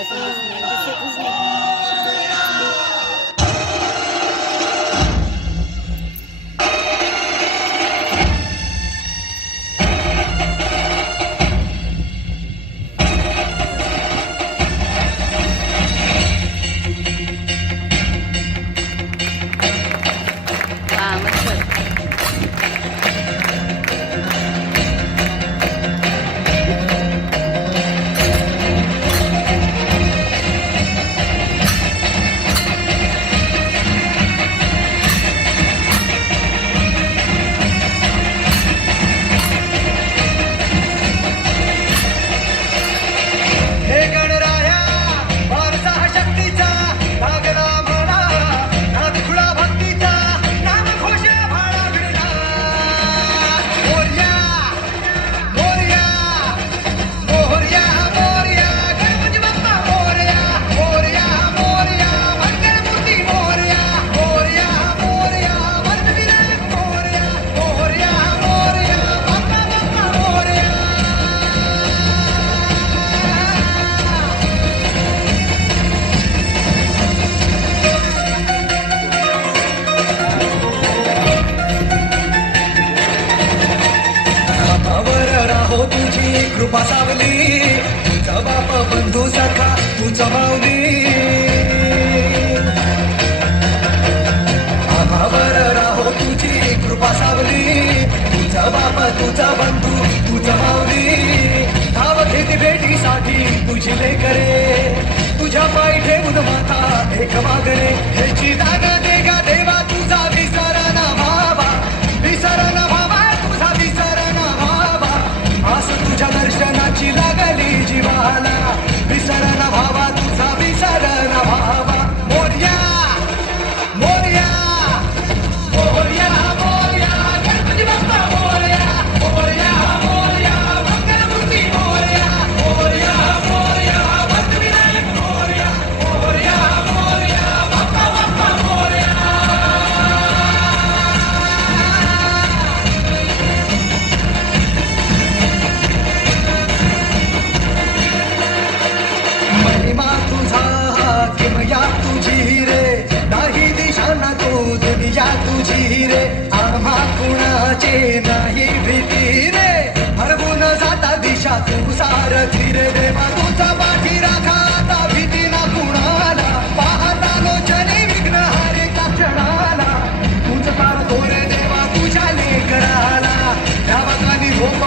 बसतच नाही, दिसतच नाही. वा मस्त. हे गणराया वारसा शक्तीचा लागला म्हणा नाद खुळा भक्तीचा नाम घोष भाळा भिडला मोरया मोरया मोरया मोरया गणपती बाप्पा मोरया मोरया मोरया मंगलमूर्ती मोरया मोरया मोरया वरदविनायक मोरया मोरया मोरया बाप्पा बाप्पा मोरया. नामावर राहो तुझी कृपा सावली तुझा बाप बंधू सखा तुझा माऊली नामावर राहो तुझी कृपा सावली तुझा बाप तुझा बंधू तुझा माऊली धाव घेती भेटीसाठी तुझी लेकरे तुझ्या पायी ठेवून माथा एक मागणे ह्याची दान दे गा देवा तुझा विसरणा भावा विसरणा भावा तुझा विसरणा भावा आस तुझ्या दर्शनाची लागली जीवाला विसरणा भावा तुझा विसरणा भावा मोरया मोरया मोरया मोरया गणपती बाप्पा मोरया मोरया मोरया मंगलमूर्ती मोरया मोरया मोरया वरदविनायक मोरया मोरया मोरया बाप्पा बाप्पा मोरया. महिमा तुझा किमया तुझी रे नाही दिशाना तो दुनिया तुझी रे आम्हा कुणाचे नाही भीती रे हरवून जाता दिशा तू सारथी रे देवा तुझा पाठी राखा आता भीती ना कुणाला पाहता लोचने विघ्न हरे का क्षणाला तुझ पार रे देवा तुझ्या लेकराला त्या बाकानी झोप